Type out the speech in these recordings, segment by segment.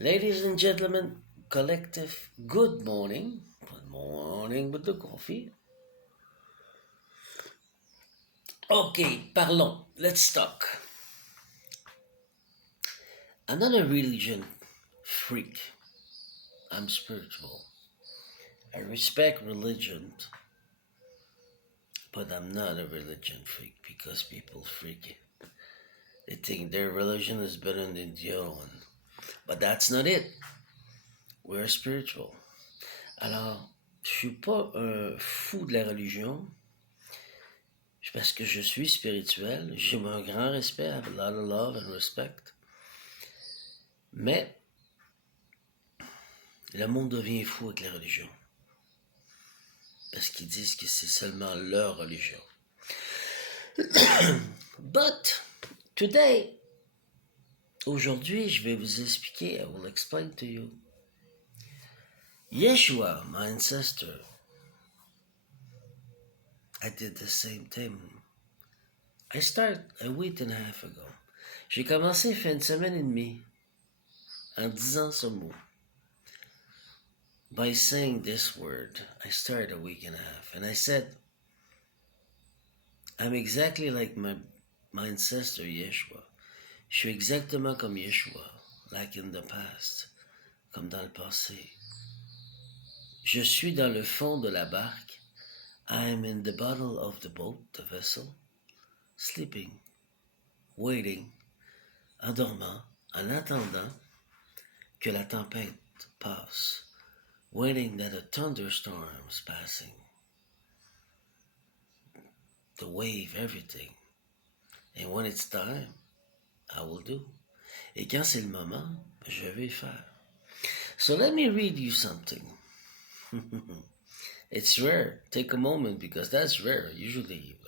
Ladies and gentlemen, collective, good morning. Good morning with the coffee. Okay, parlons. Let's talk. I'm not a religion freak. I'm spiritual. I respect religion, but I'm not a religion freak because people freak it. They think their religion is better than your own. But that's not it. We're spiritual. Alors, je suis pas un fou de la religion. Parce que je suis spirituel, j'ai un grand respect, I have a lot of love and respect. Mais le monde devient fou avec la religion. Parce qu'ils disent que c'est seulement leur religion. But today, aujourd'hui, je vais vous expliquer, I will explain to you. Yeshua, my ancestor, I did the same thing. I started a week and a half ago. J'ai commencé fin de semaine et demie en disant ce mot. By saying this word, I started a week and a half, and I said, I'm exactly like my ancestor Yeshua. Je suis exactement comme Yeshua, like in the past, comme dans le passé. Je suis dans le fond de la barque. I am in the bottom of the boat, the vessel, sleeping, waiting, en dormant, en attendant que la tempête passe, waiting that a thunderstorm is passing. The wave, everything. And when it's time, I will do. Et quand c'est le moment, je vais faire. So let me read you something. It's rare. Take a moment because that's rare. Usually,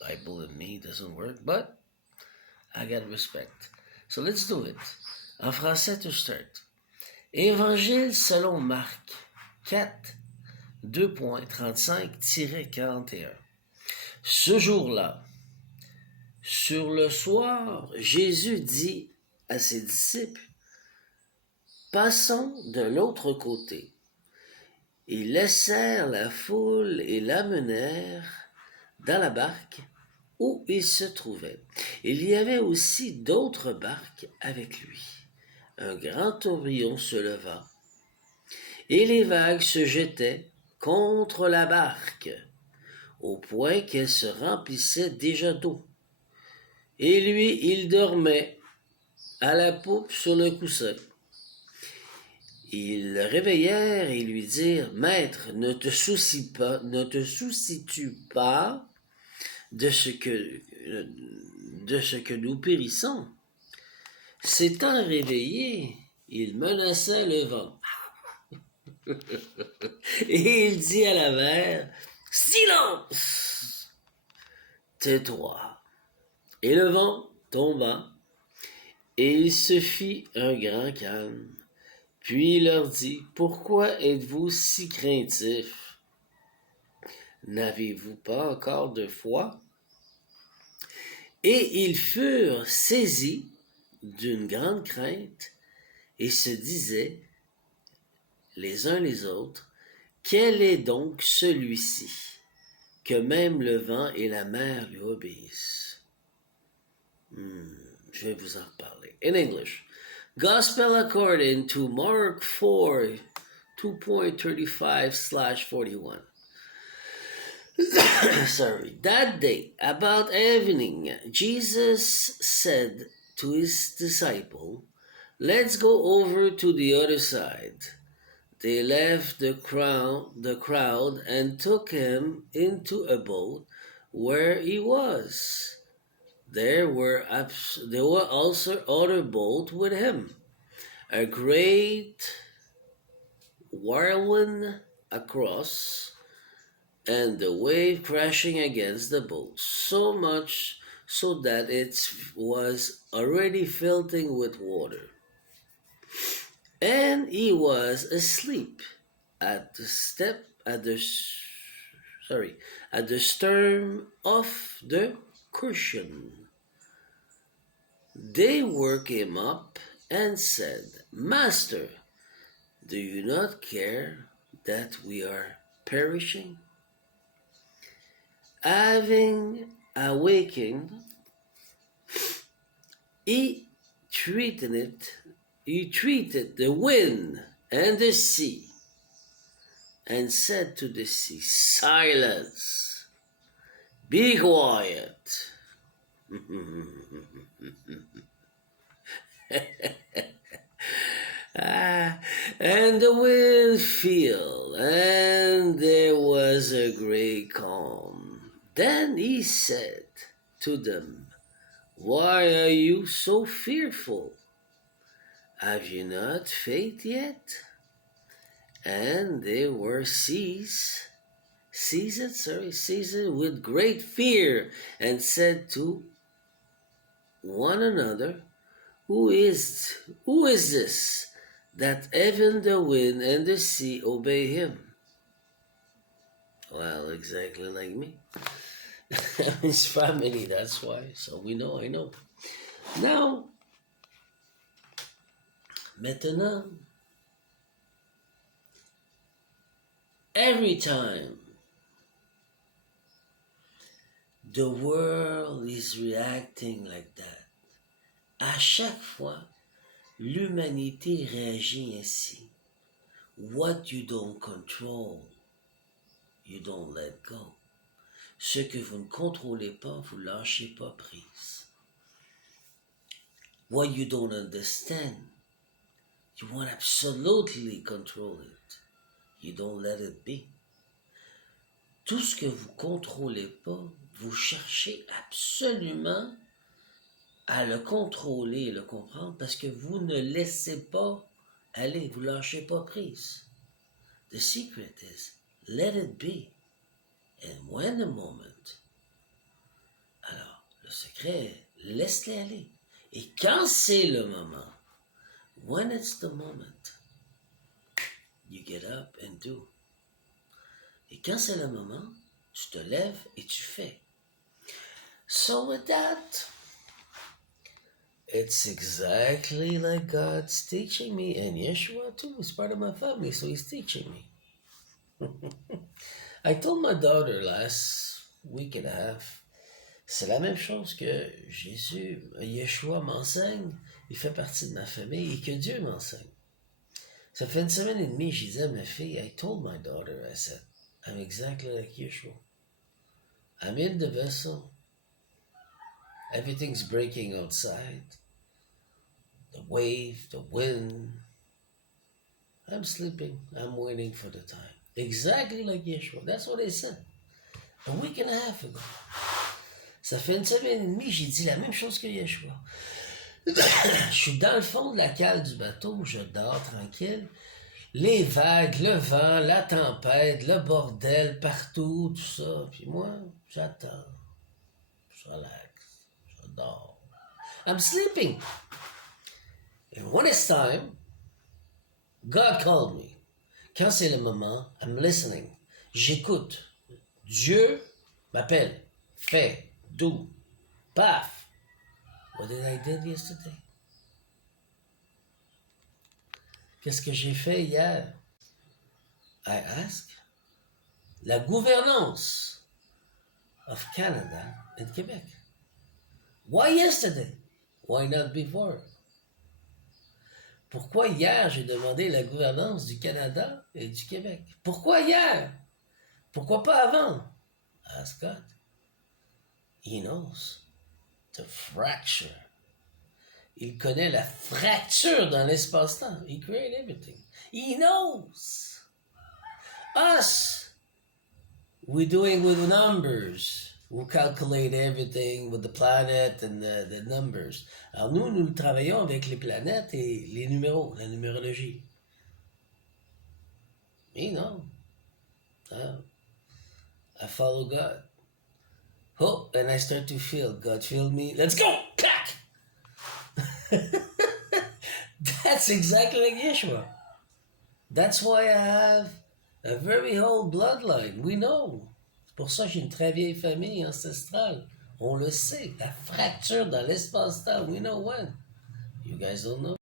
Bible and me doesn't work, but I got respect. So let's do it. En français to start. Évangile selon Marc 4, 2.35-41. Ce jour-là, sur le soir, Jésus dit à ses disciples, passons de l'autre côté. Ils laissèrent la foule et l'amenèrent dans la barque où il se trouvait. Il y avait aussi d'autres barques avec lui. Un grand tourbillon se leva et les vagues se jetaient contre la barque au point qu'elle se remplissait déjà d'eau. Et lui, il dormait à la poupe sur le coussin. Ils le réveillèrent et lui dirent, Maître, ne te soucies-tu pas de ce que nous périssons? S'étant réveillé, il menaça le vent. Et il dit à la mer, Silence! Tais-toi. Et le vent tomba, et il se fit un grand calme. Puis il leur dit, pourquoi êtes-vous si craintifs? N'avez-vous pas encore de foi? Et ils furent saisis d'une grande crainte et se disaient les uns les autres, quel est donc celui-ci que même le vent et la mer lui obéissent? Je vais vous en reparler. In English, Gospel according to Mark 4, 2.35/41. Sorry. That day, about evening, Jesus said to his disciple, let's go over to the other side. They left the crowd and took him into a boat where he was. There were also other boats with him. A great whirlwind across, and the wave crashing against the boat, so much so that it was already filling with water. And he was asleep at the stern of the cushion. They woke him up and said, Master, do you not care that we are perishing? Having awakened, he treated the wind and the sea, and said to the sea, Silence, be quiet. And the wind filled, and there was a great calm. Then he said to them, Why are you so fearful? Have you not faith yet? And they were seized with great fear, and said to one another, Who is this, that even the wind and the sea obey him? Well, exactly like me. His family, that's why. So I know. Now, maintenant, every time the world is reacting like that, à chaque fois, l'humanité réagit ainsi. What you don't control, you don't let go. Ce que vous ne contrôlez pas, vous lâchez pas prise. What you don't understand, you want absolutely control it. You don't let it be. Tout ce que vous contrôlez pas, vous cherchez absolument à le contrôler et le comprendre parce que vous ne laissez pas aller, vous lâchez pas prise. The secret is, let it be. And when the moment, alors, le secret est, laisse-les aller. Et quand c'est le moment, when it's the moment, you get up and do. Et quand c'est le moment, tu te lèves et tu fais. So with that, it's exactly like God's teaching me, and Yeshua too is part of my family, so he's teaching me. I told my daughter last week and a half, c'est la même chose que Jésus, Yeshua m'enseigne, il fait partie de ma famille et que Dieu m'enseigne. Ça fait une semaine et demie, je disais à ma fille, I told my daughter, I said, I'm exactly like Yeshua. I'm in the vessel. Everything's breaking outside. The wave, the wind. I'm sleeping. I'm waiting for the time. Exactly like Yeshua. That's what they said. A week and a half ago. Ça fait une semaine et demie, j'ai dit la même chose que Yeshua. Je suis dans le fond de la cale du bateau, je dors tranquille. Les vagues, le vent, la tempête, le bordel, partout, tout ça. Puis moi, j'attends. Je relaxe. Je dors. I'm sleeping. And when it's time, God called me. Quand c'est le moment, I'm listening. J'écoute. Dieu m'appelle. Fais. Do. Paf. What did I do yesterday? Qu'est-ce que j'ai fait hier? I ask. La gouvernance of Canada and Quebec. Why yesterday? Why not before? Pourquoi hier j'ai demandé la gouvernance du Canada et du Québec? Pourquoi hier? Pourquoi pas avant? Ask God. He knows the fracture. Il connaît la fracture dans l'espace-temps. He created everything. He knows. Us, we're doing with numbers. We calculate everything with the planet and the numbers. Alors nous travaillons avec les planètes et les numéros, la numérologie. Me, no. I follow God. Oh, and I start to feel. God filled me. Let's go! Clack! That's exactly like Yeshua. That's why I have a very old bloodline. We know. C'est pour ça que j'ai une très vieille famille ancestrale. On le sait. La fracture dans l'espace-temps. We know when. You guys don't know?